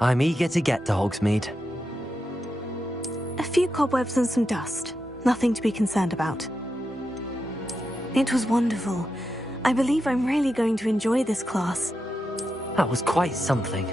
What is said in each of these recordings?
I'm eager to get to Hogsmeade. A few cobwebs and some dust. Nothing to be concerned about. It was wonderful. I believe I'm really going to enjoy this class. That was quite something.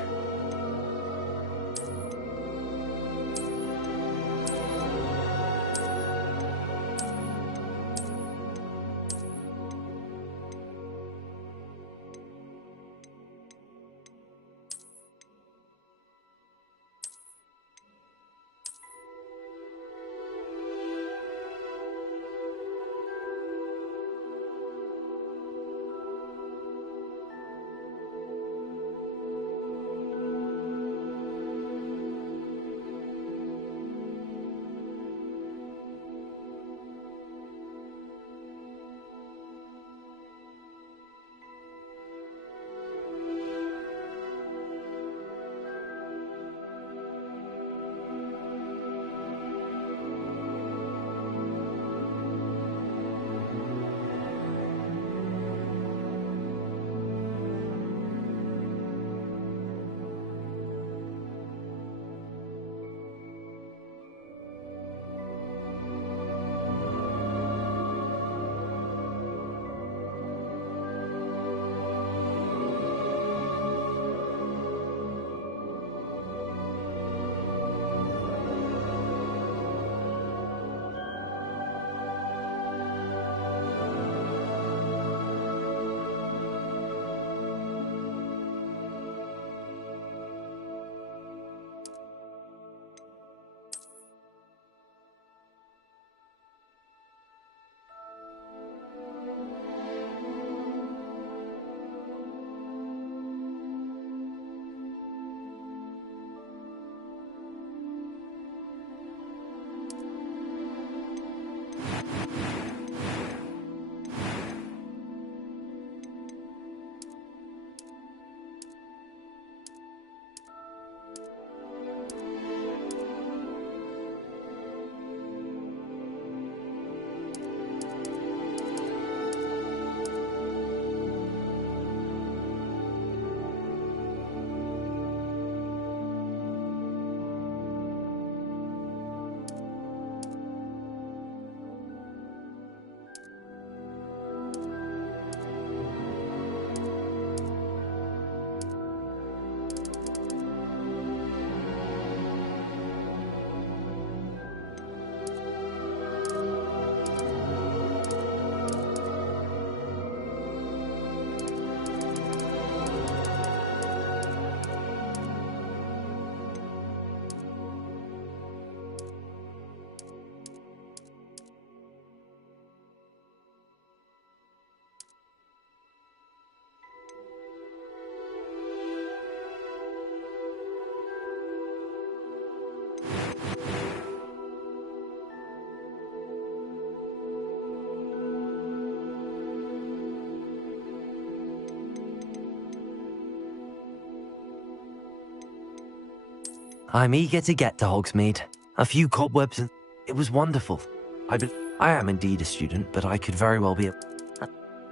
I'm eager to get to Hogsmeade. A few cobwebs and... It was wonderful. I am indeed a student, but I could very well be a...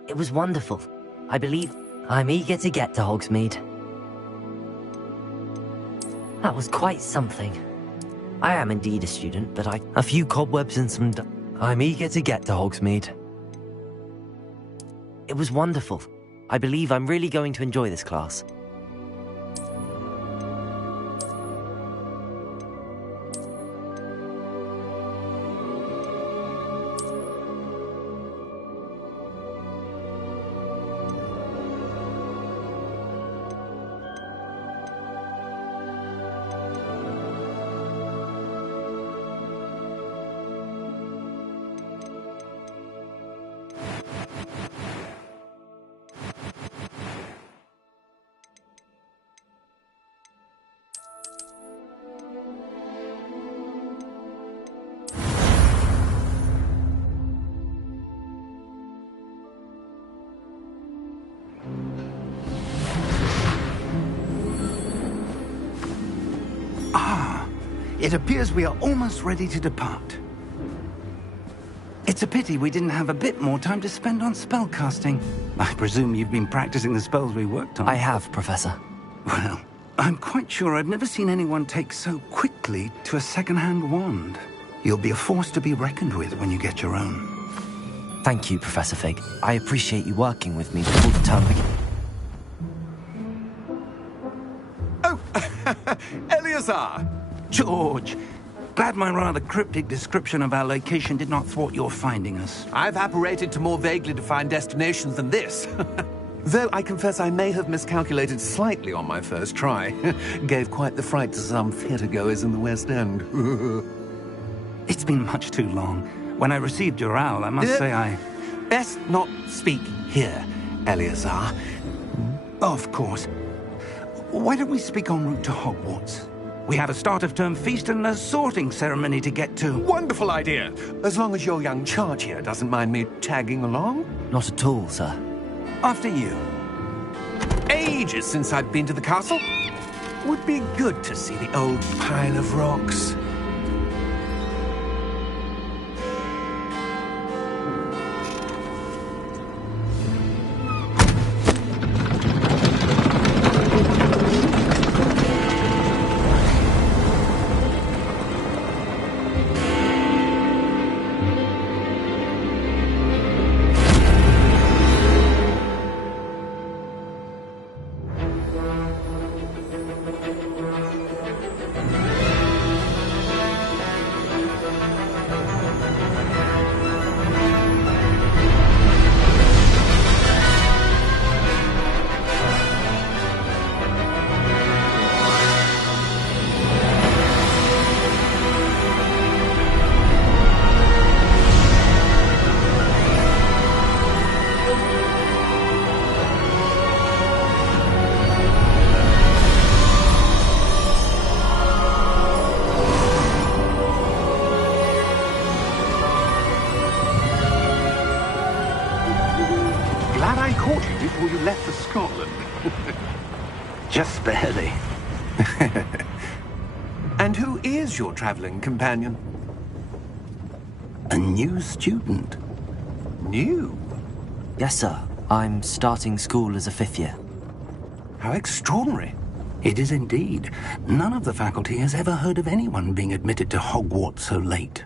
It was wonderful. I believe... I'm eager to get to Hogsmeade. That was quite something. I am indeed a student, but a few cobwebs and some... I'm eager to get to Hogsmeade. It was wonderful. I believe I'm really going to enjoy this class. It appears we are almost ready to depart. It's a pity we didn't have a bit more time to spend on spellcasting. I presume you've been practicing the spells we worked on. I have, Professor. Well, I'm quite sure I've never seen anyone take so quickly to a second-hand wand. You'll be a force to be reckoned with when you get your own. Thank you, Professor Fig. I appreciate you working with me before the term begins. Oh, Eleazar! George, glad my rather cryptic description of our location did not thwart your finding us. I've apparated to more vaguely defined destinations than this. Though I confess I may have miscalculated slightly on my first try. Gave quite the fright to some theatre-goers in the West End. It's been much too long. When I received your owl, I must say I... Best not speak here, Eleazar. Of course. Why don't we speak en route to Hogwarts? We have a start-of-term feast and a sorting ceremony to get to. Wonderful idea! As long as your young charge here doesn't mind me tagging along. Not at all, sir. After you. Ages since I've been to the castle. Would be good to see the old pile of rocks. Before you left for Scotland. Just barely. And who is your traveling companion? A new student. New? Yes, sir. I'm starting school as a 5th year. How extraordinary. It is indeed. None of the faculty has ever heard of anyone being admitted to Hogwarts so late.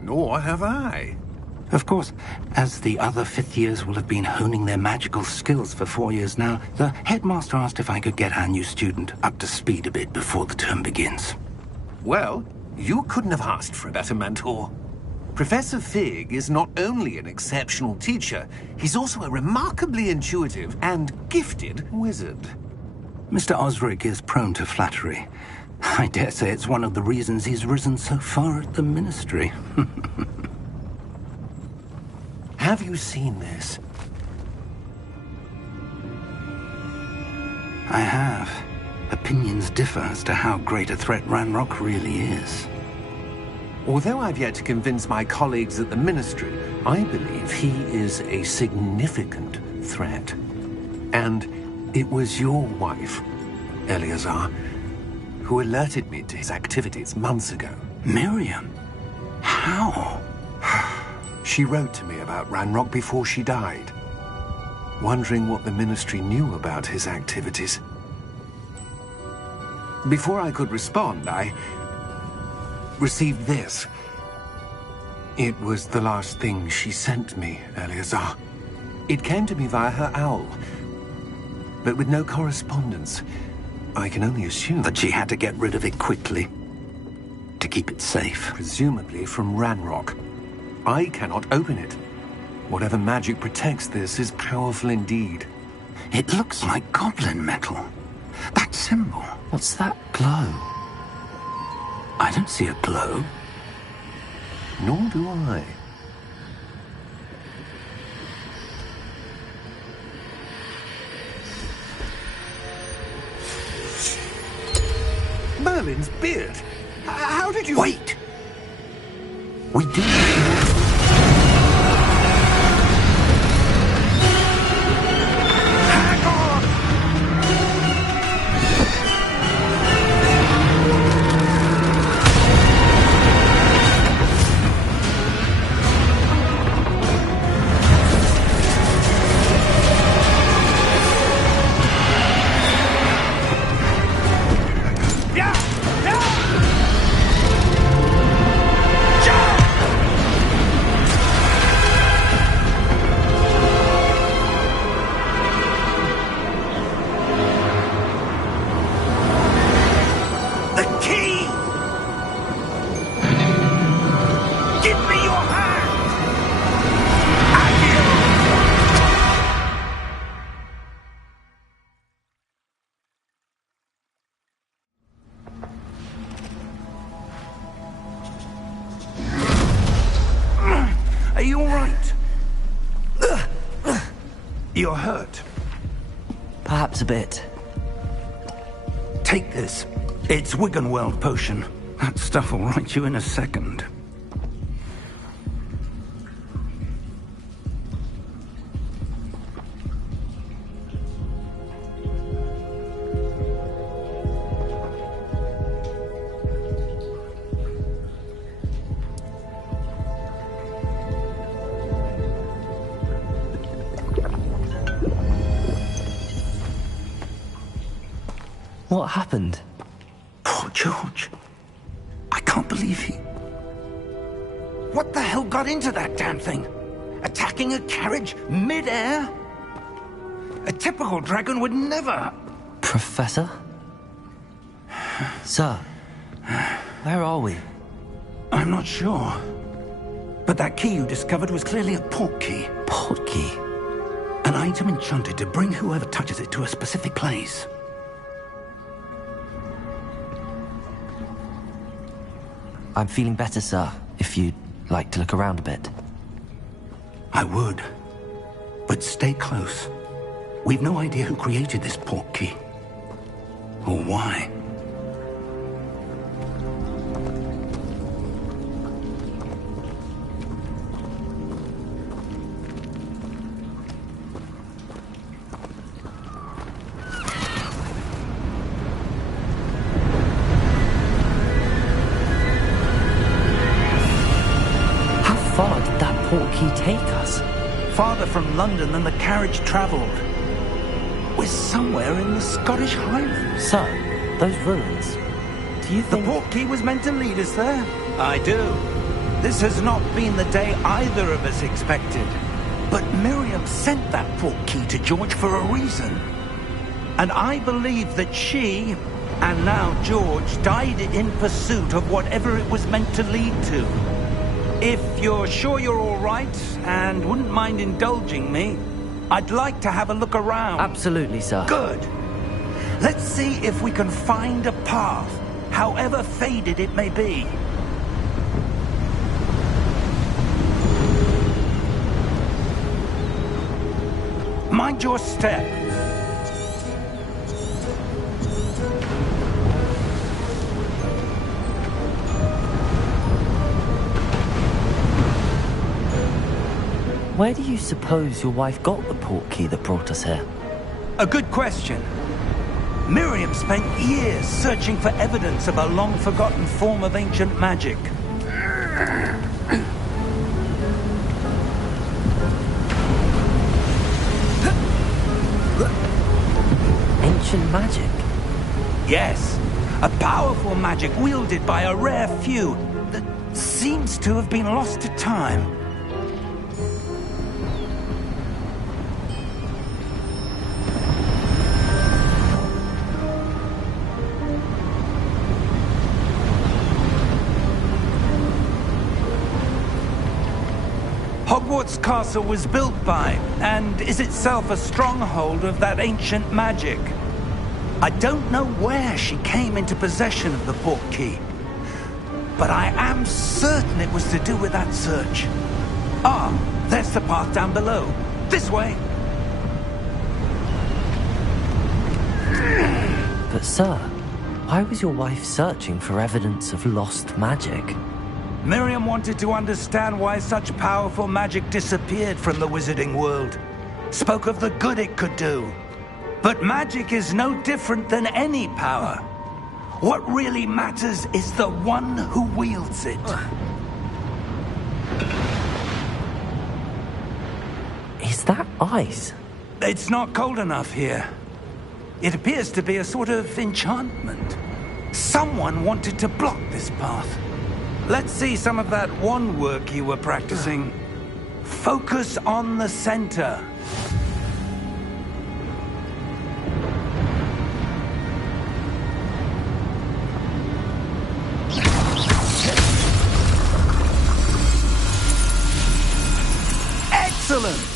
Nor have I. Of course, as the other 5th years will have been honing their magical skills for 4 years now, the headmaster asked if I could get our new student up to speed a bit before the term begins. Well, you couldn't have asked for a better mentor. Professor Fig is not only an exceptional teacher, he's also a remarkably intuitive and gifted wizard. Mr. Osric is prone to flattery. I dare say it's one of the reasons he's risen so far at the Ministry. Have you seen this? I have. Opinions differ as to how great a threat Ranrock really is. Although I've yet to convince my colleagues at the Ministry, I believe he is a significant threat. And it was your wife, Eleazar, who alerted me to his activities months ago. Miriam? How? She wrote to me about Ranrock before she died, wondering what the Ministry knew about his activities. Before I could respond, I received this. It was the last thing she sent me, Eleazar. It came to me via her owl, but with no correspondence. I can only assume that she had to get rid of it quickly, to keep it safe. Presumably from Ranrock. I cannot open it. Whatever magic protects this is powerful indeed. It looks like goblin metal. That symbol. What's that glow? I don't see a glow. Nor do I. Merlin's beard. How did you... Wait! We do... You're hurt. Perhaps a bit. Take this. It's Wiggenweld potion. That stuff will right you in a second. What happened? Poor George. I can't believe he... What the hell got into that damn thing? Attacking a carriage mid-air? A typical dragon would never... Professor? Sir, where are we? I'm not sure. But that key you discovered was clearly a port key. Port key? An item enchanted to bring whoever touches it to a specific place. I'm feeling better, sir, if you'd like to look around a bit. I would. But stay close. We've no idea who created this port key. Or why. Far did that port key take us? Farther from London than the carriage travelled. We're somewhere in the Scottish Highlands. Sir, those ruins. Do you think... The port key was meant to lead us there? I do. This has not been the day either of us expected. But Miriam sent that port key to George for a reason. And I believe that she, and now George, died in pursuit of whatever it was meant to lead to. If you're sure you're all right, and wouldn't mind indulging me, I'd like to have a look around. Absolutely, sir. Good. Let's see if we can find a path, however faded it may be. Mind your step. Where do you suppose your wife got the port key that brought us here? A good question. Miriam spent years searching for evidence of a long-forgotten form of ancient magic. Ancient magic? Yes, a powerful magic wielded by a rare few that seems to have been lost to time. Hogwart's castle was built by, and is itself a stronghold of that ancient magic. I don't know where she came into possession of the port key, but I am certain it was to do with that search. Ah, there's the path down below. This way. But sir, why was your wife searching for evidence of lost magic? Miriam wanted to understand why such powerful magic disappeared from the wizarding world. Spoke of the good it could do. But magic is no different than any power. What really matters is the one who wields it. Is that ice? It's not cold enough here. It appears to be a sort of enchantment. Someone wanted to block this path. Let's see some of that wand work you were practicing. Focus on the center. Excellent!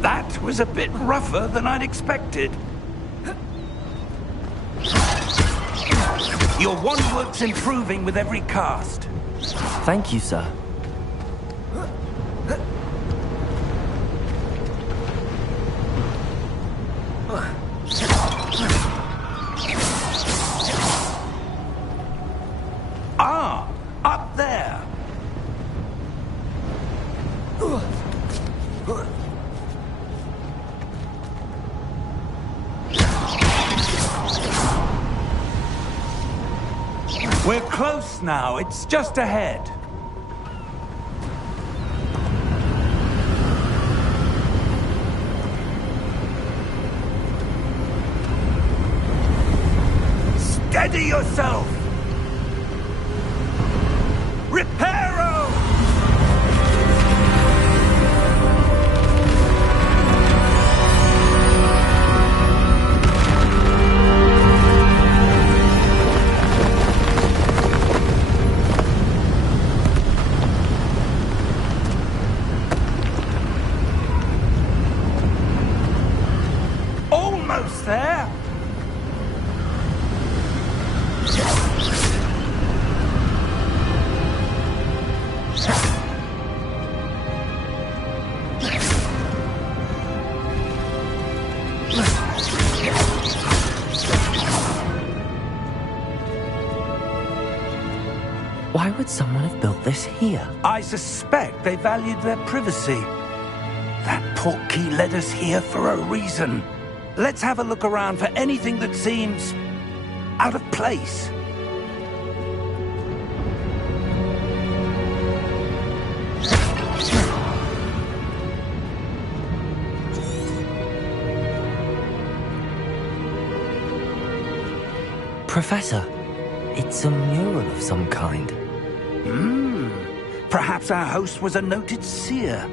That was a bit rougher than I'd expected. Your wand work's improving with every cast. Thank you, sir. Ah, up there. We're close now. It's just ahead. Steady yourself! Reparo! Almost there! Why would someone have built this here? I suspect they valued their privacy. That portkey led us here for a reason. Let's have a look around for anything that seems out of place. Professor, it's a mural of some kind. Perhaps our host was a noted seer.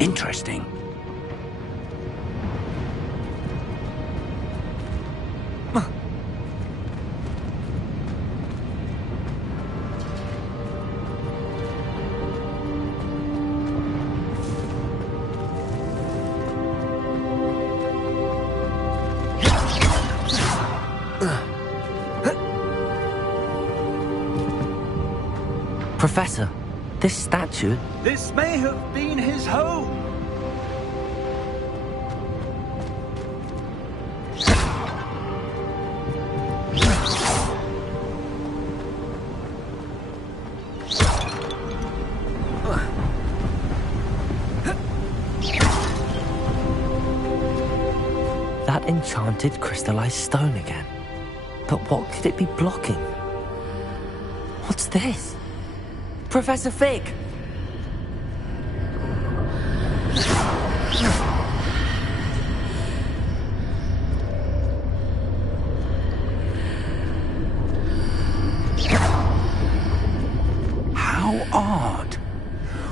Interesting. Professor, this statue... This may have been his home. That enchanted crystallized stone again. But what could it be blocking? What's this? Professor Fig! How odd.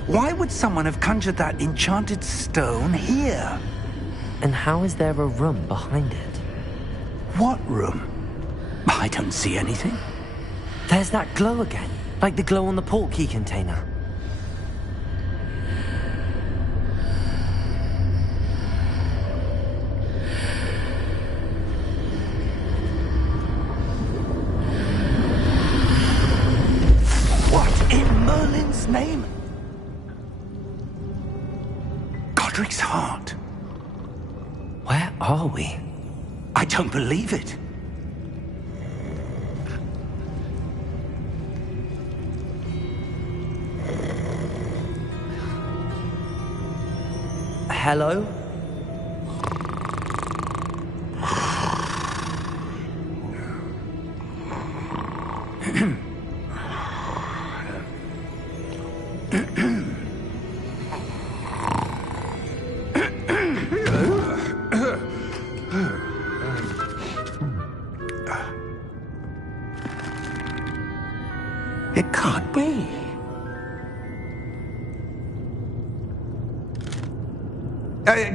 Why would someone have conjured that enchanted stone here? And how is there a room behind it? What room? I don't see anything. There's that glow again, like the glow on the portkey container. What in Merlin's name? Godric's heart. Where are we? I don't believe it. Hello? It can't be.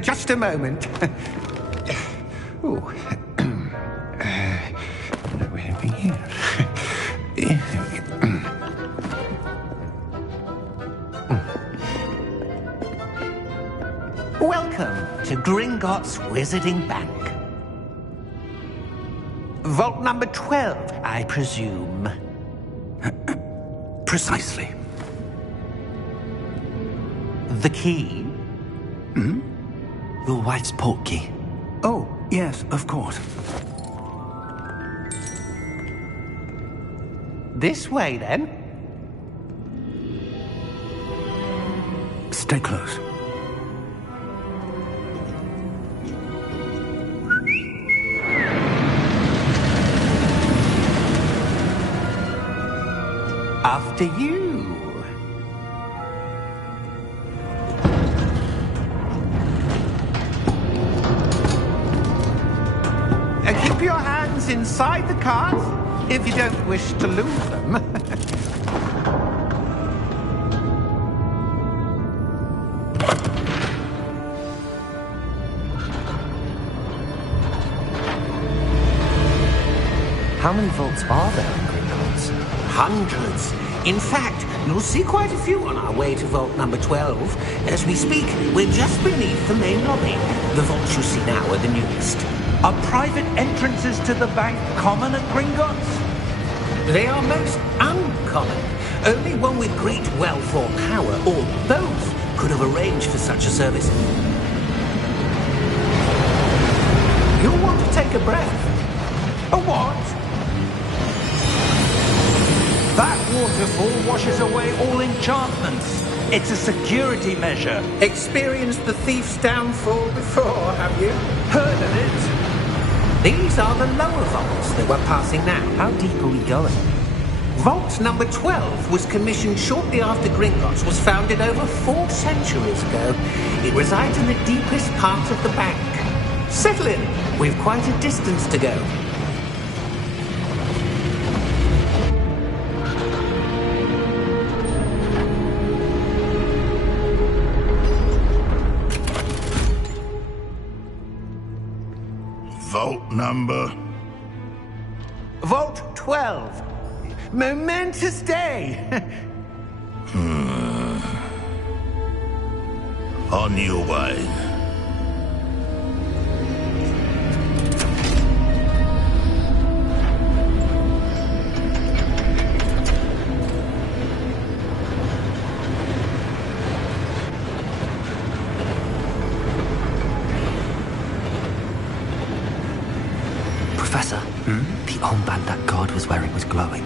Just a moment. Oh. Where are we here? Welcome to Gringotts Wizarding Bank. Vault number 12, I presume. Precisely. The key? Hmm? Your wife's portkey. Oh, yes, of course. This way, then. Stay close. After you. Keep your hands inside the cart if you don't wish to lose them. How many vaults are there in Gringotts? Hundreds. In fact, you'll see quite a few on our way to vault number 12. As we speak, we're just beneath the main lobby. The vaults you see now are the newest. Are private entrances to the bank common at Gringotts? They are most uncommon. Only one with great wealth or power, or both, could have arranged for such a service. You'll want to take a breath. A what? That waterfall washes away all enchantments. It's a security measure. Experienced the thief's downfall before, have you? Heard of it? These are the lower vaults that we're passing now. How deep are we going? Vault number 12 was commissioned shortly after Gringotts was founded over 4 centuries ago. It resides in the deepest part of the bank. Settle in. We've quite a distance to go. Vault number? Vault 12. Momentous day. On your way. Professor, the armband that guard was wearing was glowing.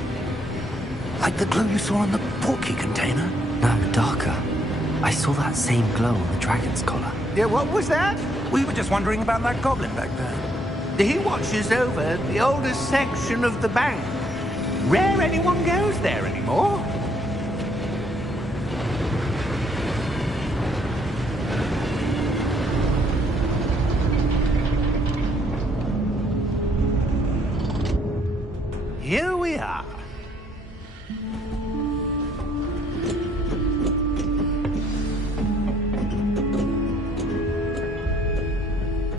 Like the glow you saw on the portkey container? No, darker. I saw that same glow on the dragon's collar. Yeah, what was that? We were just wondering about that goblin back there. He watches over the oldest section of the bank. Rare anyone goes there anymore. Here we are.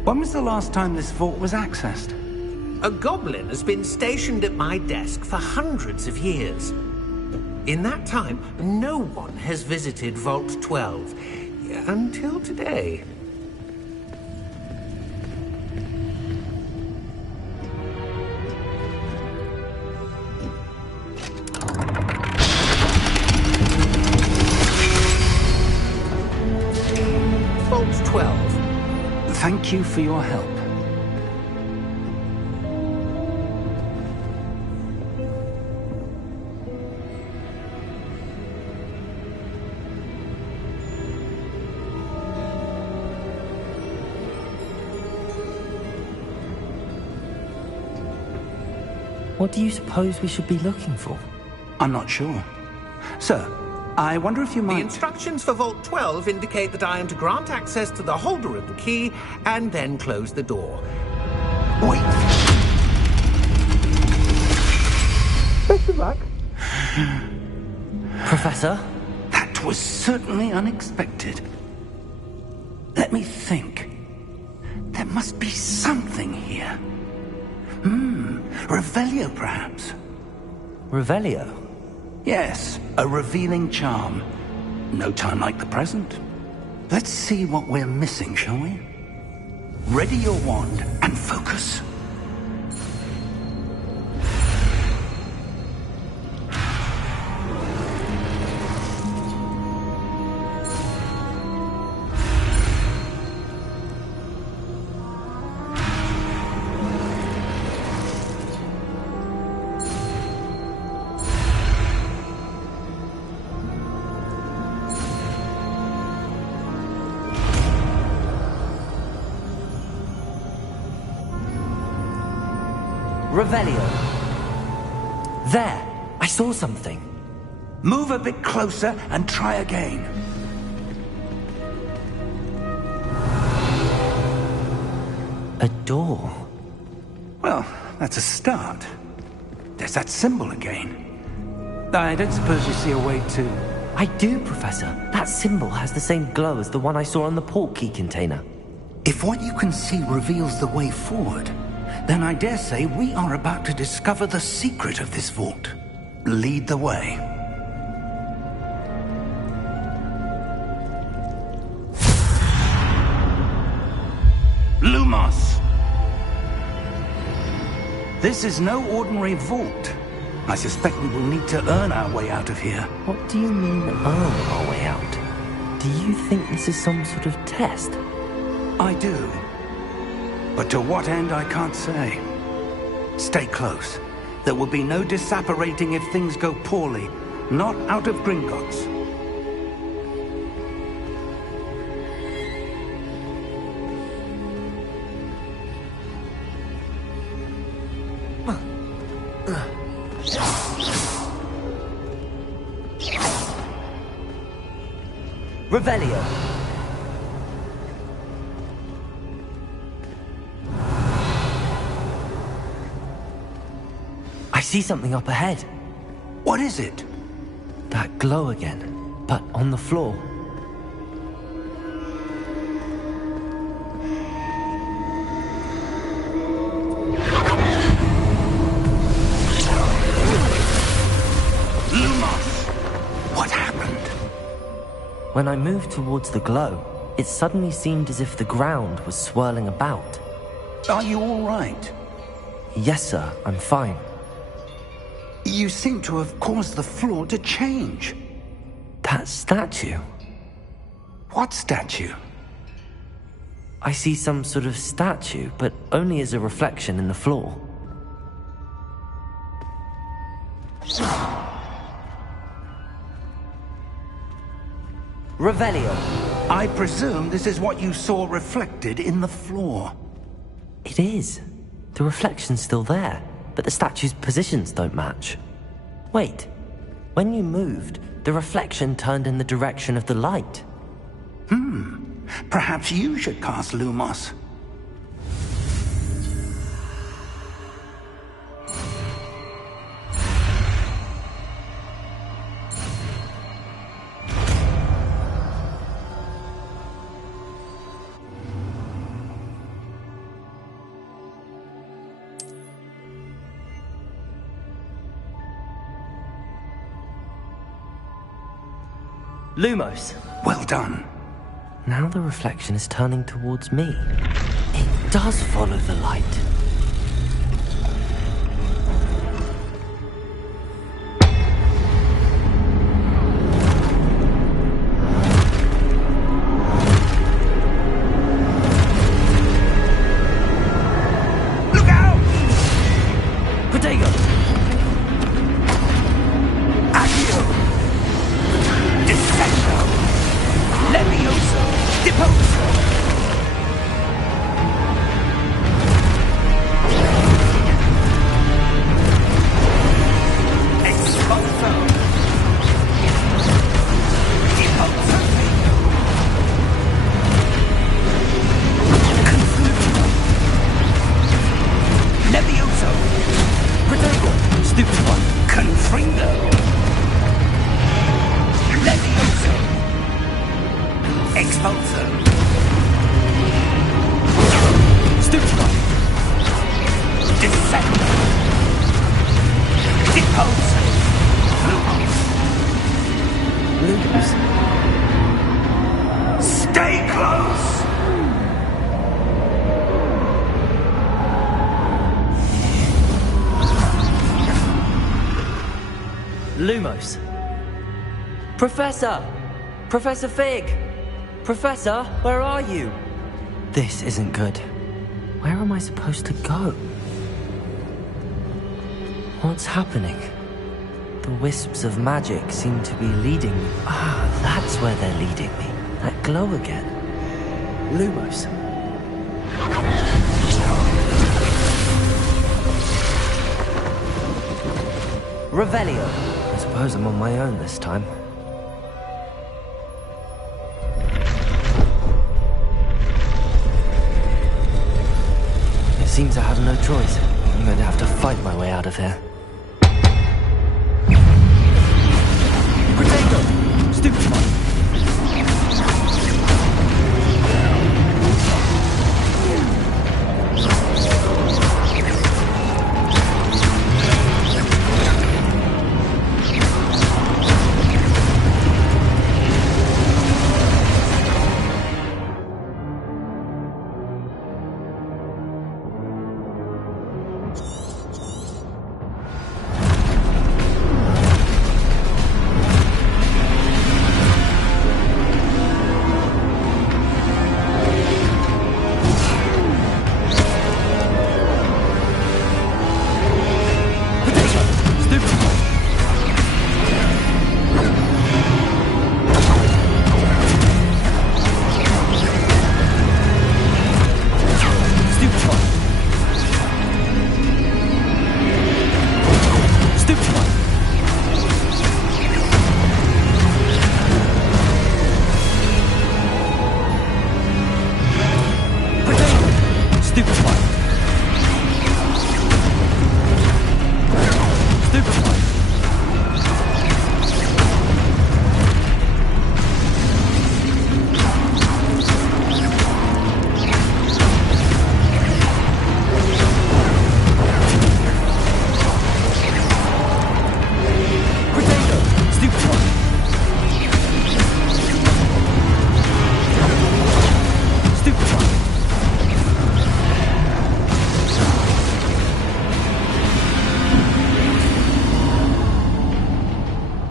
When was the last time this vault was accessed? A goblin has been stationed at my desk for hundreds of years. In that time, no one has visited Vault 12. Until today. Vault 12. Thank you for your help. What do you suppose we should be looking for? I'm not sure. Sir, I wonder if you The might... instructions for Vault 12 indicate that I am to grant access to the holder of the key and then close the door. Wait! Best of luck. Professor? That was certainly unexpected. Let me think. There must be something here. Revelio, perhaps? Revelio? Yes, a revealing charm. No time like the present. Let's see what we're missing, shall we? Ready your wand and focus. Revelio. There! I saw something. Move a bit closer and try again. A door. Well, that's a start. There's that symbol again. I don't suppose you see a way to... I do, Professor. That symbol has the same glow as the one I saw on the port key container. If what you can see reveals the way forward, then I dare say we are about to discover the secret of this vault. Lead the way. Lumos! This is no ordinary vault. I suspect we will need to earn our way out of here. What do you mean, earn our way out? Do you think this is some sort of test? I do. But to what end, I can't say. Stay close. There will be no disapparating if things go poorly. Not out of Gringotts. Revelio. I see something up ahead. What is it? That glow again, but on the floor. Lumos! What happened? When I moved towards the glow, it suddenly seemed as if the ground was swirling about. Are you all right? Yes, sir, I'm fine. You seem to have caused the floor to change. That statue. What statue? I see some sort of statue, but only as a reflection in the floor. Revelio. I presume this is what you saw reflected in the floor. It is. The reflection's still there, but the statue's positions don't match. Wait. When you moved, the reflection turned in the direction of the light. Perhaps you should cast Lumos. Lumos. Well done. Now the reflection is turning towards me. It does follow the light. Look out! Protego! Accio! Descendo! Levioso! Deposo! Expulso! Deposo! Levioso! Protego! Stupid one! Confringo! Levioso! Expulso! Stupid one! Descendo! Deposo! Lumos! Lumos. Stay close! Lumos. Professor! Professor Fig! Professor, where are you? This isn't good. Where am I supposed to go? What's happening? The wisps of magic seem to be leading me. Ah, that's where they're leading me. That glow again. Lumos. Revelio. I suppose I'm on my own this time. It seems I have no choice. I'm going to have to fight my way out of here. Potato! Stupid one!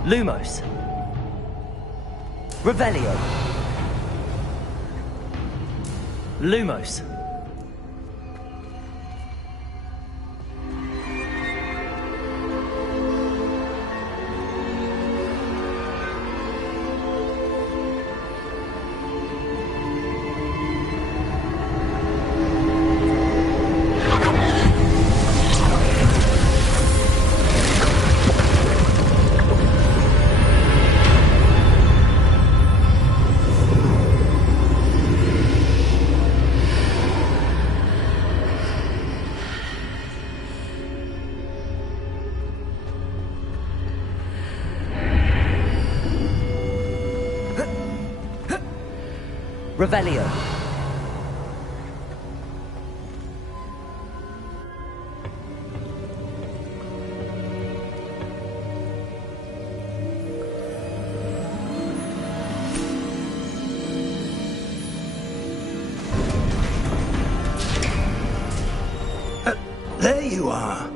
Lumos. Revelio. Lumos. Revelio. There you are.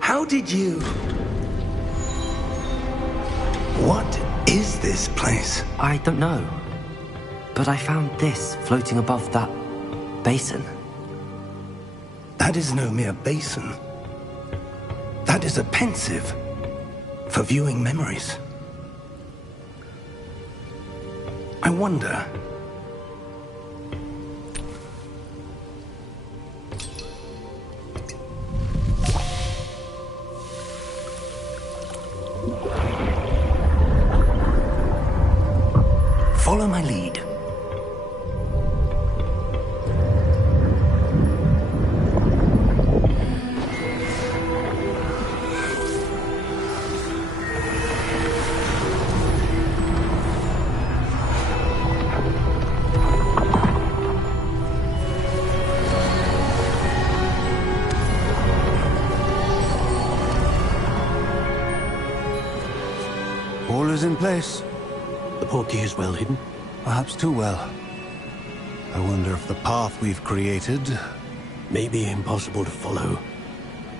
How did you... What is this place? I don't know. But I found this floating above that basin. That is no mere basin. That is a pensive for viewing memories. I wonder... Follow my lead. All is in place. The portkey is well hidden. Perhaps too well. I wonder if the path we've created... May be impossible to follow.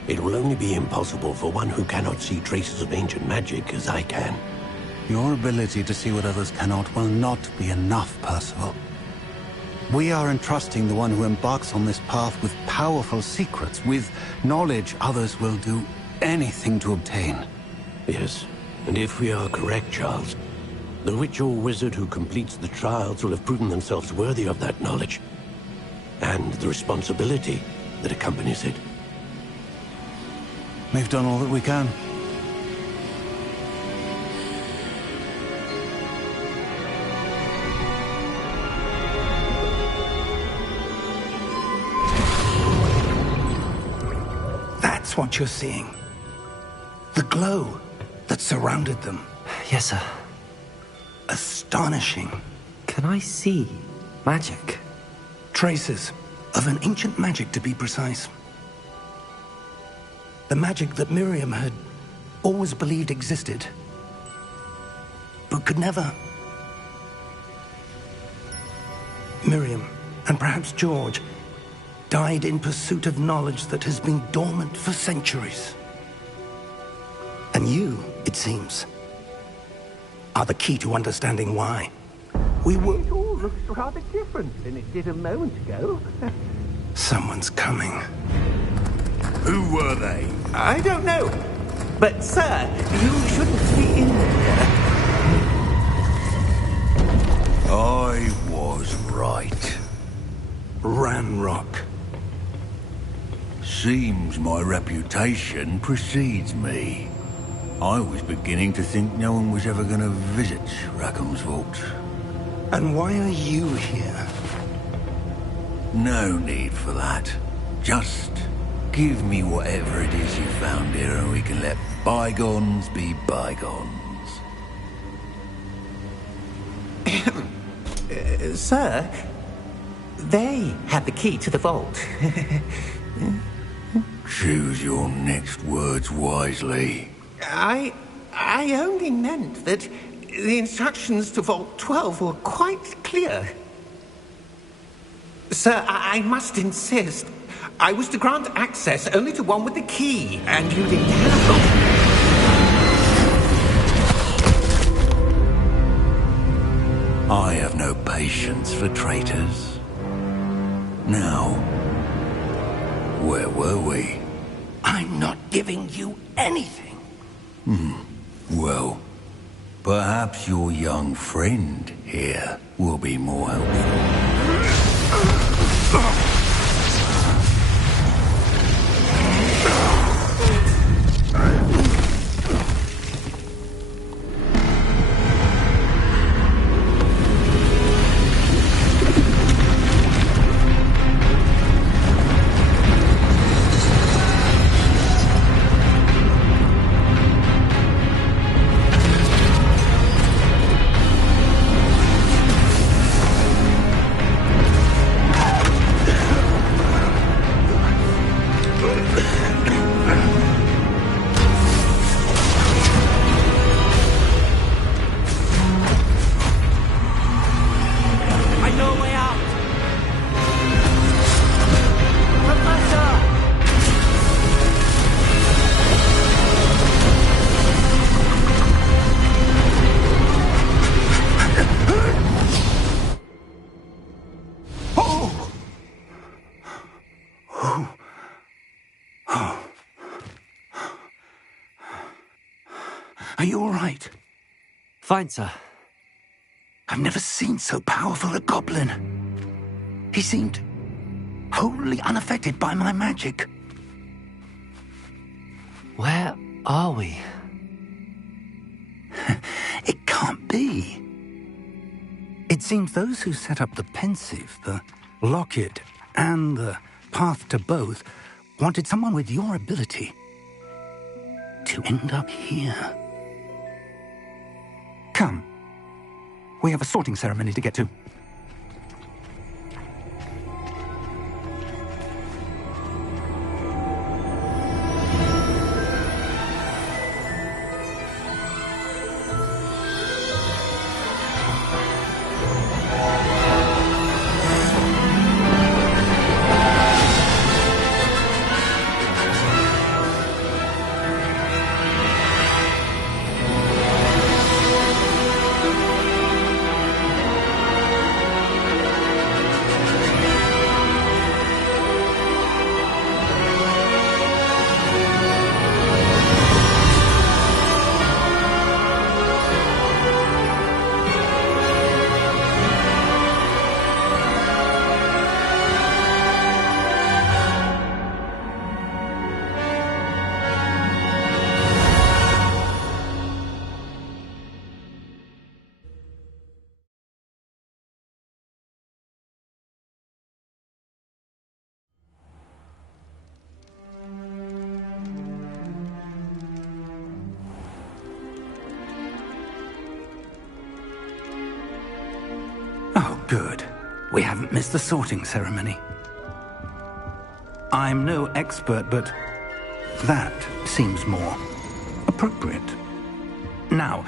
It will only be impossible for one who cannot see traces of ancient magic as I can. Your ability to see what others cannot will not be enough, Percival. We are entrusting the one who embarks on this path with powerful secrets, with knowledge others will do anything to obtain. Yes, and if we are correct, Charles, the witch or wizard who completes the trials will have proven themselves worthy of that knowledge, and the responsibility that accompanies it. We've done all that we can. That's what you're seeing. The glow that surrounded them. Yes, sir. Astonishing. Can I see magic? Traces of an ancient magic, to be precise. The magic that Miriam had always believed existed, but could never. Miriam, and perhaps George, died in pursuit of knowledge that has been dormant for centuries. And you, it seems, are the key to understanding why. We were... It all looks rather different than it did a moment ago. Someone's coming. Who were they? I don't know. But, sir, you shouldn't be in here. I was right. Ranrock. Seems my reputation precedes me. I was beginning to think no one was ever going to visit Rackham's vault. And why are you here? No need for that. Just give me whatever it is you found here and we can let bygones be bygones. Sir, they had the key to the vault. Choose your next words wisely. I only meant that the instructions to Vault 12 were quite clear. Sir, I must insist. I was to grant access only to one with the key, and you didn't have. I have no patience for traitors. Now, where were we? I'm not giving you anything. Well, perhaps your young friend here will be more helpful. Are you all right? Fine, sir. I've never seen so powerful a goblin. He seemed wholly unaffected by my magic. Where are we? It can't be. It seems those who set up the pensive, the locket, and the path to both wanted someone with your ability to end up here. Come. We have a sorting ceremony to get to. Good. We haven't missed the sorting ceremony. I'm no expert, but that seems more appropriate. Now,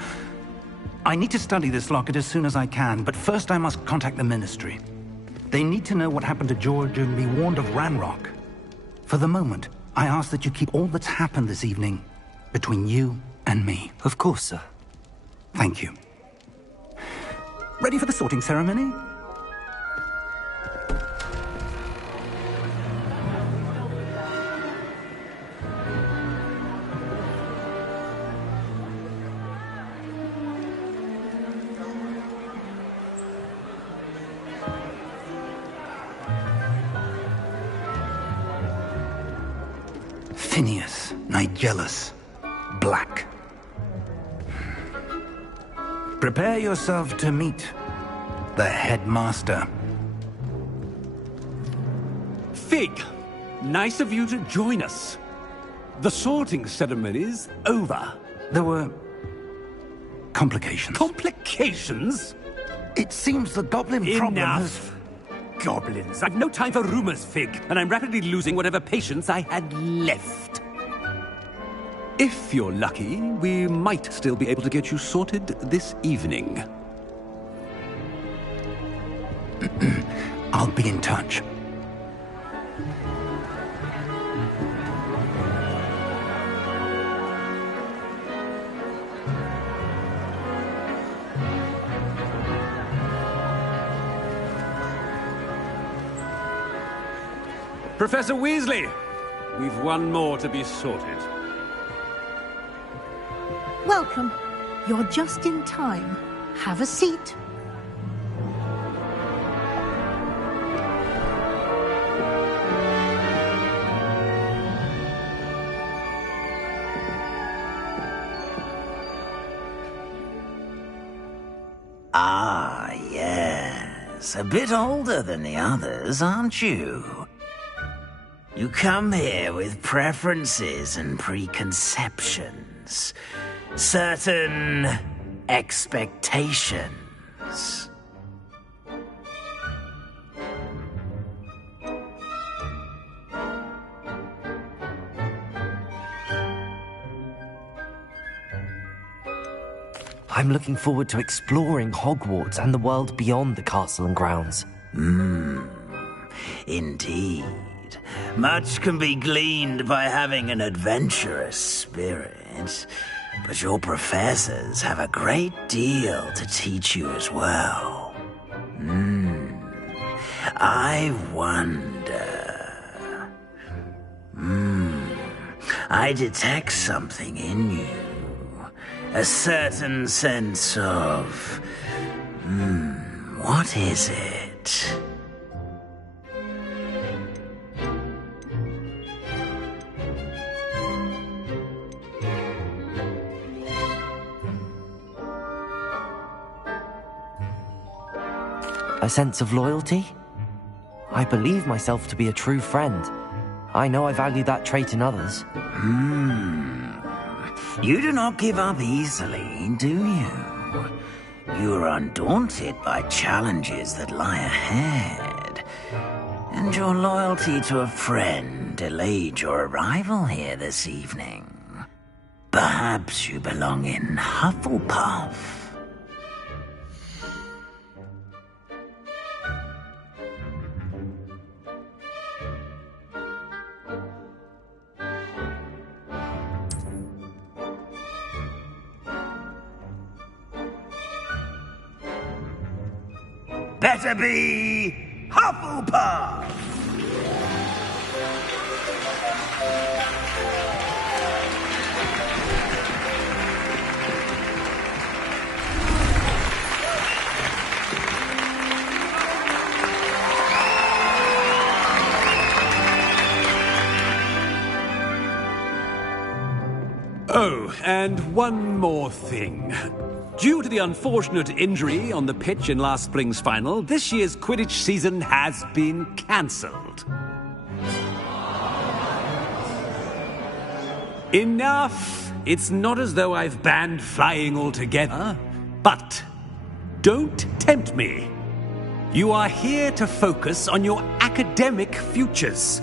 I need to study this locket as soon as I can, but first I must contact the Ministry. They need to know what happened to George and be warned of Ranrock. For the moment, I ask that you keep all that's happened this evening between you and me. Of course, sir. Thank you. Ready for the sorting ceremony? Phineas, Nigellus, Black. Prepare yourself to meet the headmaster. Fig, nice of you to join us. The sorting ceremony's over. There were complications. Complications? It seems the goblin problem has... Enough. Goblins. I've no time for rumors, Fig, and I'm rapidly losing whatever patience I had left. If you're lucky, we might still be able to get you sorted this evening. I'll be in touch. Professor Weasley, we've one more to be sorted. Welcome. You're just in time. Have a seat. Ah, yes. A bit older than the others, aren't you? You come here with preferences and preconceptions. Certain expectations. I'm looking forward to exploring Hogwarts and the world beyond the castle and grounds. Indeed. Much can be gleaned by having an adventurous spirit, but your professors have a great deal to teach you as well. I wonder... I detect something in you. A certain sense of... what is it? A sense of loyalty? I believe myself to be a true friend. I know I value that trait in others. You do not give up easily, do you? You are undaunted by challenges that lie ahead. And your loyalty to a friend delayed your arrival here this evening. Perhaps you belong in Hufflepuff. Better be Hufflepuff! Oh, and one more thing. Due to the unfortunate injury on the pitch in last spring's final, this year's Quidditch season has been cancelled. Enough! It's not as though I've banned flying altogether, but don't tempt me. You are here to focus on your academic futures.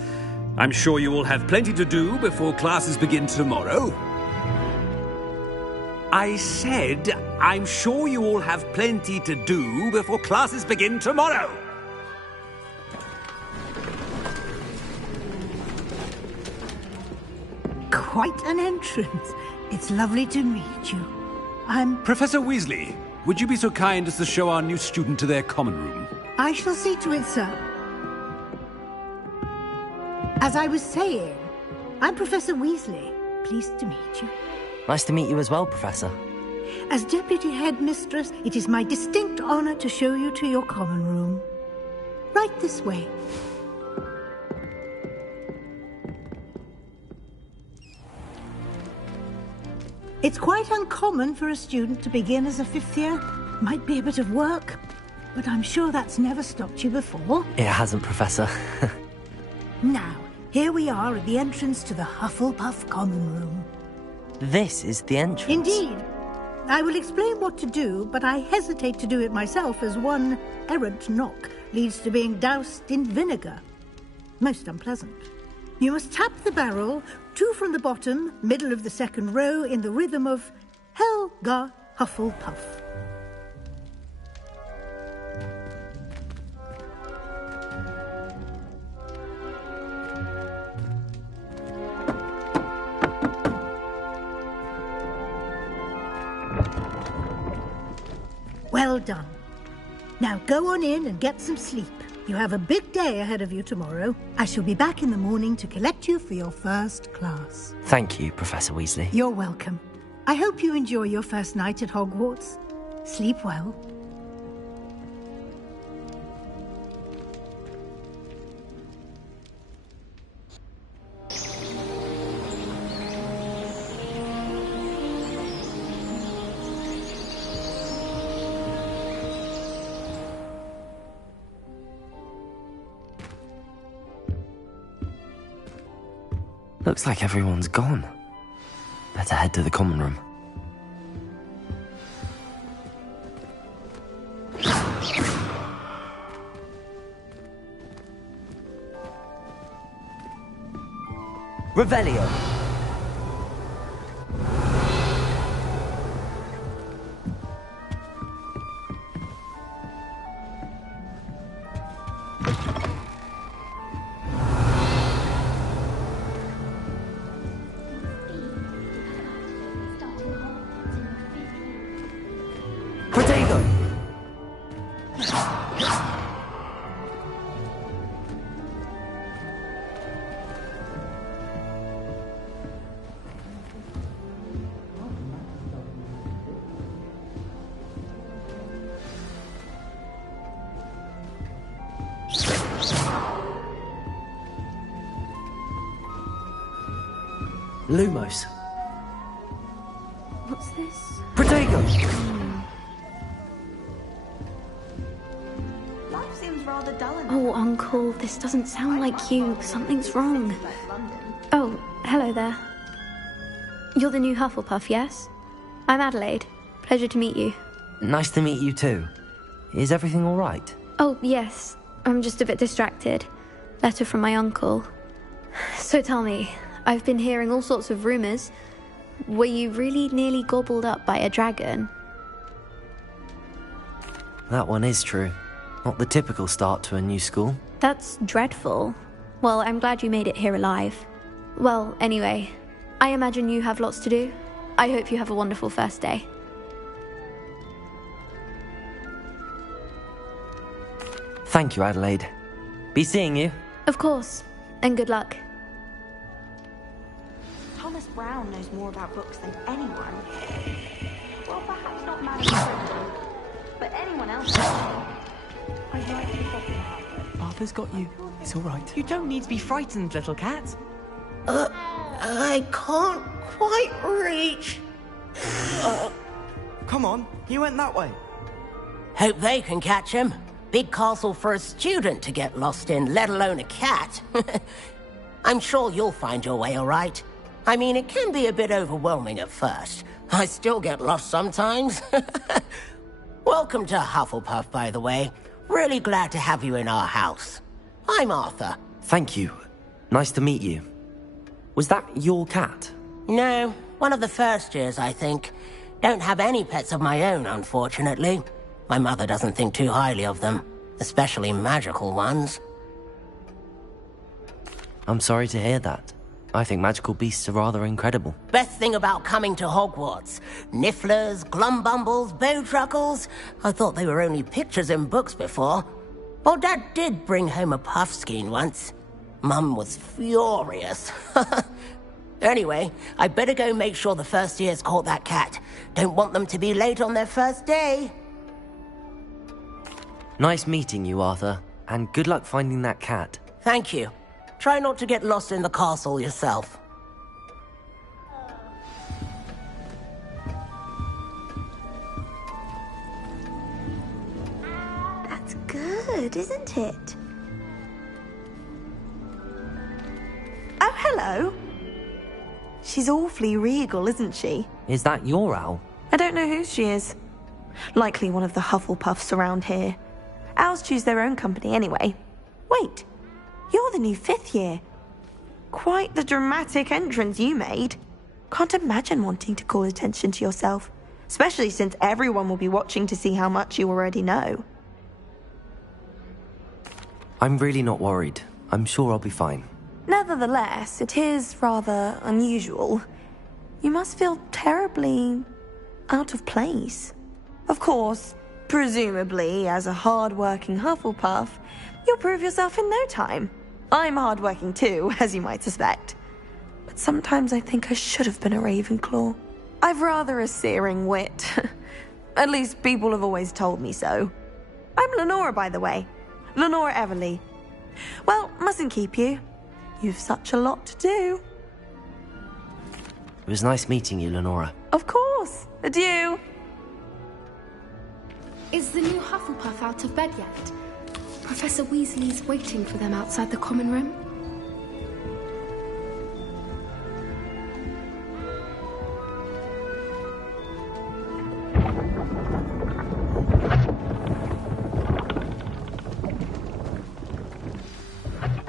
I'm sure you will have plenty to do before classes begin tomorrow. I said, I'm sure you all have plenty to do before classes begin tomorrow. Quite an entrance. It's lovely to meet you. I'm... Professor Weasley, would you be so kind as to show our new student to their common room? I shall see to it, sir. As I was saying, I'm Professor Weasley. Pleased to meet you. Nice to meet you as well, Professor. As Deputy Headmistress, it is my distinct honor to show you to your common room. Right this way. It's quite uncommon for a student to begin as a fifth year. Might be a bit of work, but I'm sure that's never stopped you before. It hasn't, Professor. Now, here we are at the entrance to the Hufflepuff common room. This is the entrance? Indeed. I will explain what to do, but I hesitate to do it myself as one errant knock leads to being doused in vinegar. Most unpleasant. You must tap the barrel, 2 from the bottom, middle of the second row, in the rhythm of Helga Hufflepuff. Well done. Now go on in and get some sleep. You have a big day ahead of you tomorrow. I shall be back in the morning to collect you for your first class. Thank you, Professor Weasley. You're welcome. I hope you enjoy your first night at Hogwarts. Sleep well. Looks like everyone's gone. Better head to the common room. Revelio. Lumos. What's this? Protego! Life seems rather dull enough. Oh, Uncle, this doesn't sound like you. Something's wrong. Oh, hello there. You're the new Hufflepuff, yes? I'm Adelaide. Pleasure to meet you. Nice to meet you too. Is everything all right? Oh, yes. I'm just a bit distracted. Letter from my uncle. So tell me, I've been hearing all sorts of rumours. Were you really nearly gobbled up by a dragon? That one is true. Not the typical start to a new school. That's dreadful. Well, I'm glad you made it here alive. Well, anyway, I imagine you have lots to do. I hope you have a wonderful first day. Thank you, Adelaide. Be seeing you. Of course, and good luck. Thomas Brown knows more about books than anyone. Well, perhaps not Madam Crichton, but anyone else. I'd like to be talking about it. Arthur's got you. It's all right. You don't need to be frightened, little cat. I can't quite reach. Come on, he went that way. Hope they can catch him. Big castle for a student to get lost in, let alone a cat. I'm sure you'll find your way all right. I mean, it can be a bit overwhelming at first. I still get lost sometimes. Welcome to Hufflepuff, by the way. Really glad to have you in our house. I'm Arthur. Thank you. Nice to meet you. Was that your cat? No, one of the first years, I think. Don't have any pets of my own, unfortunately. My mother doesn't think too highly of them, especially magical ones. I'm sorry to hear that. I think magical beasts are rather incredible. Best thing about coming to Hogwarts. Nifflers, glumbumbles, bowtruckles. I thought they were only pictures in books before. Well, Dad did bring home a puffskein once. Mum was furious. Anyway, I better go make sure the first years caught that cat. Don't want them to be late on their first day. Nice meeting you, Arthur. And good luck finding that cat. Thank you. Try not to get lost in the castle yourself. That's good, isn't it? Oh, hello. She's awfully regal, isn't she? Is that your owl? I don't know who she is. Likely one of the Hufflepuffs around here. Owls choose their own company anyway. Wait, you're the new 5th year. Quite the dramatic entrance you made. Can't imagine wanting to call attention to yourself, especially since everyone will be watching to see how much you already know. I'm really not worried. I'm sure I'll be fine. Nevertheless, it is rather unusual. You must feel terribly out of place. Of course, presumably, as a hard-working Hufflepuff, you'll prove yourself in no time. I'm hard-working too, as you might suspect. But sometimes I think I should have been a Ravenclaw. I've rather a searing wit. At least people have always told me so. I'm Lenora, by the way. Lenora Everly. Well, mustn't keep you. You've such a lot to do. It was nice meeting you, Lenora. Of course. Adieu. Is the new Hufflepuff out of bed yet? Professor Weasley's waiting for them outside the common room.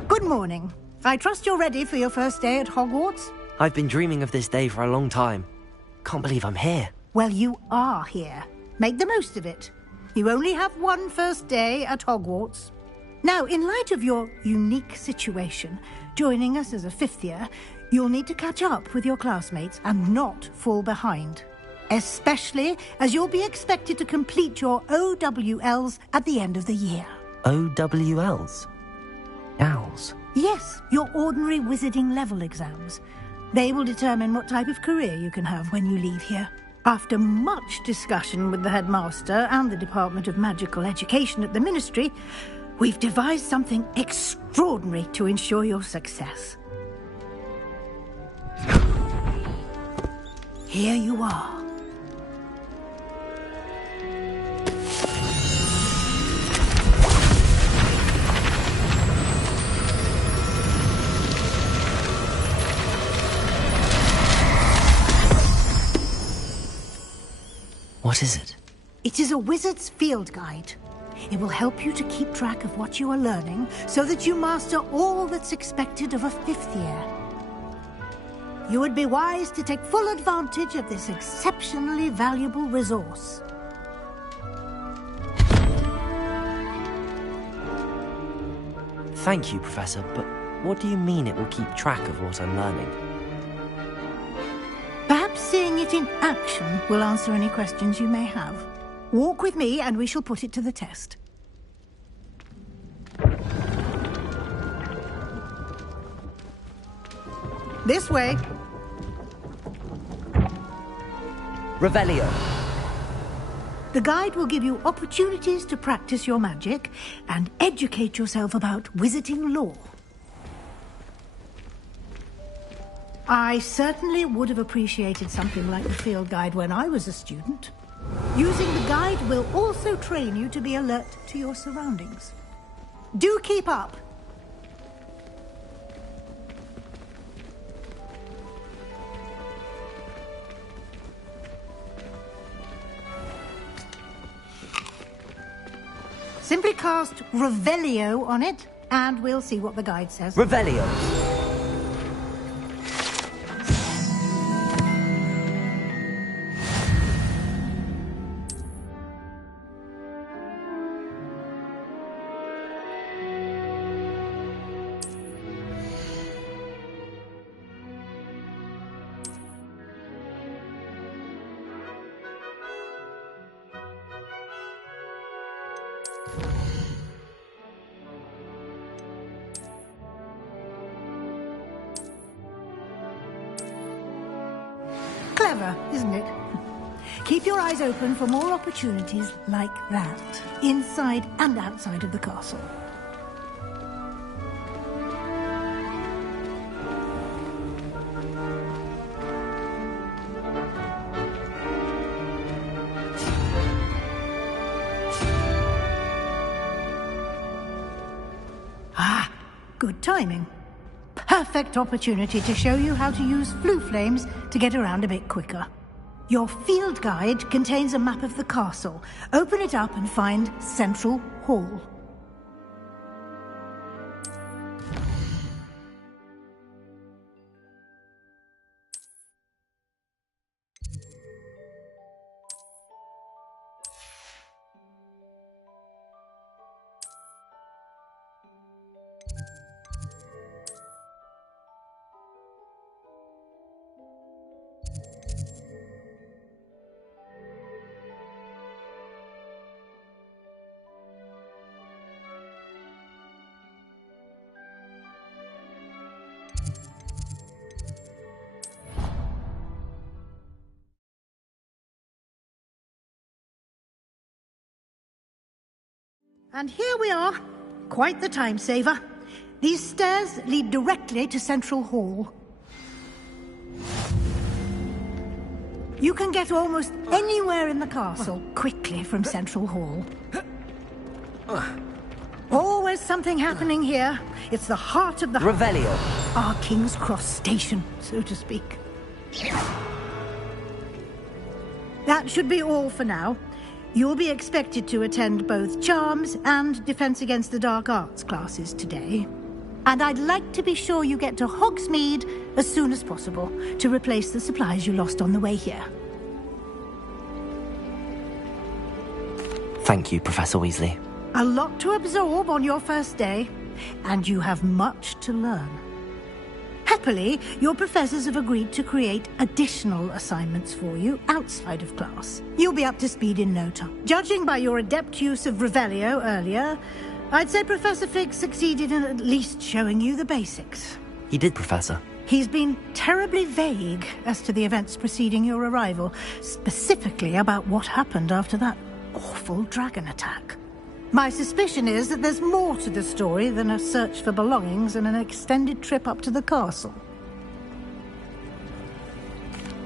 Good morning. I trust you're ready for your first day at Hogwarts? I've been dreaming of this day for a long time. Can't believe I'm here. Well, you are here. Make the most of it. You only have one first day at Hogwarts. Now, in light of your unique situation, joining us as a 5th year, you'll need to catch up with your classmates and not fall behind. Especially as you'll be expected to complete your OWLs at the end of the year. OWLs? Owls? Yes, your ordinary wizarding level exams. They will determine what type of career you can have when you leave here. After much discussion with the headmaster and the Department of Magical Education at the Ministry, we've devised something extraordinary to ensure your success. Here you are. What is it? It is a wizard's field guide. It will help you to keep track of what you are learning so that you master all that's expected of a 5th year. You would be wise to take full advantage of this exceptionally valuable resource. Thank you, Professor, but what do you mean it will keep track of what I'm learning? Perhaps seeing it in action will answer any questions you may have. Walk with me and we shall put it to the test. This way. Revelio. The guide will give you opportunities to practice your magic and educate yourself about wizarding lore. I certainly would have appreciated something like the field guide when I was a student. Using the guide will also train you to be alert to your surroundings. Do keep up. Simply cast Revelio on it, and we'll see what the guide says. Revelio. Clever, isn't it? Keep your eyes open for more opportunities like that, inside and outside of the castle. Ah, good timing. Perfect opportunity to show you how to use flue flames to get around a bit quicker. Your field guide contains a map of the castle. Open it up and find Central Hall. And here we are. Quite the time saver. These stairs lead directly to Central Hall. You can get almost anywhere in the castle quickly from Central Hall. Always something happening here. It's the heart of the... Revelio. Our King's Cross station, so to speak. That should be all for now. You'll be expected to attend both Charms and Defense Against the Dark Arts classes today. And I'd like to be sure you get to Hogsmeade as soon as possible to replace the supplies you lost on the way here. Thank you, Professor Weasley. A lot to absorb on your first day, and you have much to learn. Happily, your professors have agreed to create additional assignments for you outside of class. You'll be up to speed in no time. Judging by your adept use of Revelio earlier, I'd say Professor Fig succeeded in at least showing you the basics. He did, Professor. He's been terribly vague as to the events preceding your arrival, specifically about what happened after that awful dragon attack. My suspicion is that there's more to the story than a search for belongings and an extended trip up to the castle.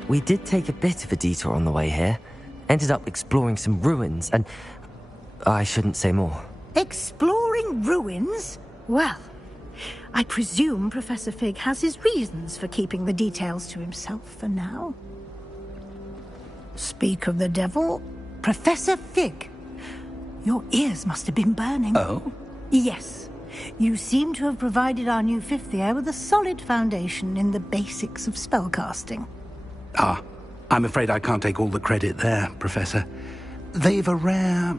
We did take a bit of a detour on the way here. Ended up exploring some ruins and... I shouldn't say more. Exploring ruins? Well, I presume Professor Fig has his reasons for keeping the details to himself for now. Speak of the devil, Professor Fig. Your ears must have been burning. Oh? Yes. You seem to have provided our new fifth year with a solid foundation in the basics of spellcasting. Ah, I'm afraid I can't take all the credit there, Professor. They've a rare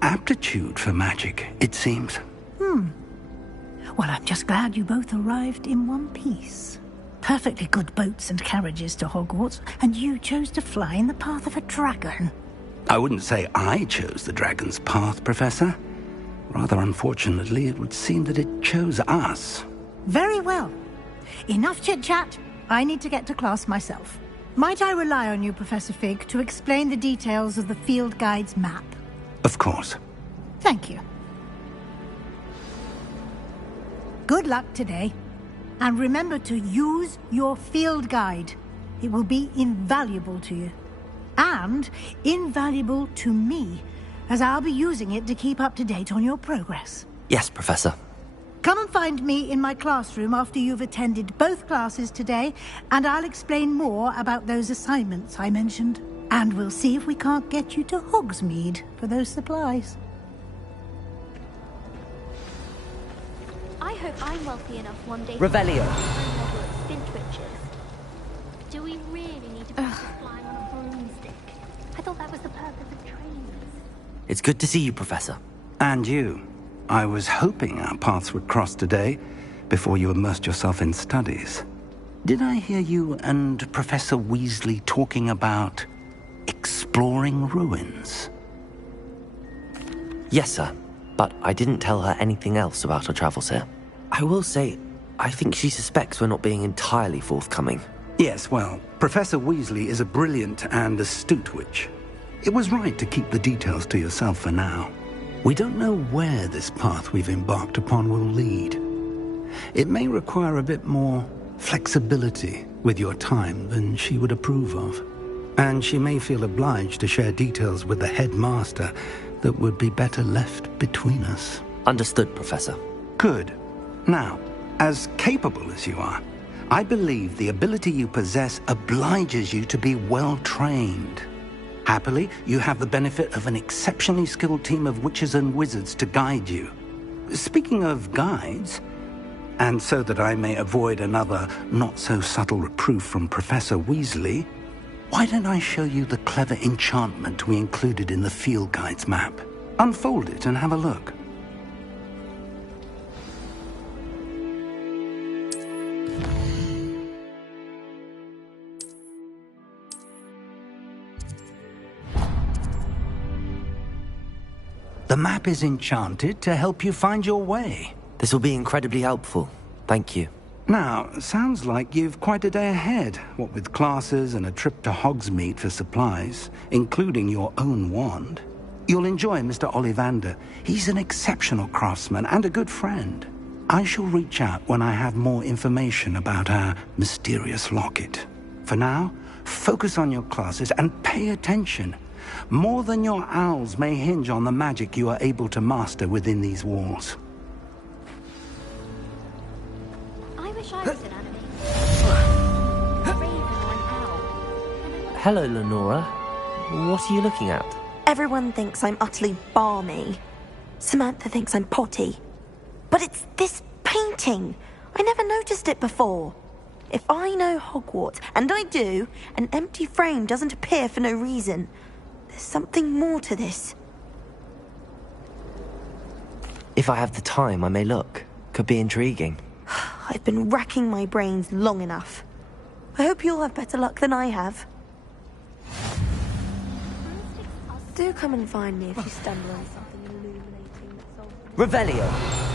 aptitude for magic, it seems. Well, I'm just glad you both arrived in one piece. Perfectly good boats and carriages to Hogwarts, and you chose to fly in the path of a dragon. I wouldn't say I chose the dragon's path, Professor. Rather unfortunately, it would seem that it chose us. Very well. Enough chit-chat. I need to get to class myself. Might I rely on you, Professor Fig, to explain the details of the field guide's map? Of course. Thank you. Good luck today. And remember to use your field guide. It will be invaluable to you. And invaluable to me, as I'll be using it to keep up to date on your progress. Yes, Professor. Come and find me in my classroom after you've attended both classes today, and I'll explain more about those assignments I mentioned. And we'll see if we can't get you to Hogsmeade for those supplies. hope I'm wealthy enough one day Revelio. to Hogwarts spin twitches. Do we really need to practice flying on a broomstick? I thought that was the purpose of trainers. It's good to see you, Professor. And you. I was hoping our paths would cross today, before you immersed yourself in studies. Did I hear you and Professor Weasley talking about exploring ruins? Yes, sir. But I didn't tell her anything else about our travels here. I will say, I think she suspects we're not being entirely forthcoming. Yes, well, Professor Weasley is a brilliant and astute witch. It was right to keep the details to yourself for now. We don't know where this path we've embarked upon will lead. It may require a bit more flexibility with your time than she would approve of. And she may feel obliged to share details with the headmaster that would be better left between us. Understood, Professor. Good. Now, as capable as you are, I believe the ability you possess obliges you to be well-trained. Happily, you have the benefit of an exceptionally skilled team of witches and wizards to guide you. Speaking of guides, and so that I may avoid another not-so-subtle reproof from Professor Weasley, why don't I show you the clever enchantment we included in the field guide's map? Unfold it and have a look. The map is enchanted to help you find your way. This will be incredibly helpful. Thank you. Now, sounds like you've quite a day ahead, what with classes and a trip to Hogsmeade for supplies, including your own wand. You'll enjoy Mr. Ollivander. He's an exceptional craftsman and a good friend. I shall reach out when I have more information about our mysterious locket. For now, focus on your classes and pay attention. More than your owls may hinge on the magic you are able to master within these walls. I wish I was an animator. A raven or an owl. Hello, Lenora. What are you looking at? Everyone thinks I'm utterly balmy. Samantha thinks I'm potty. But it's this painting. I never noticed it before. If I know Hogwarts, and I do, an empty frame doesn't appear for no reason. There's something more to this. If I have the time, I may look. Could be intriguing. I've been racking my brains long enough. I hope you'll have better luck than I have. Do come and find me if you stumble on something illuminating that solves... Revelio!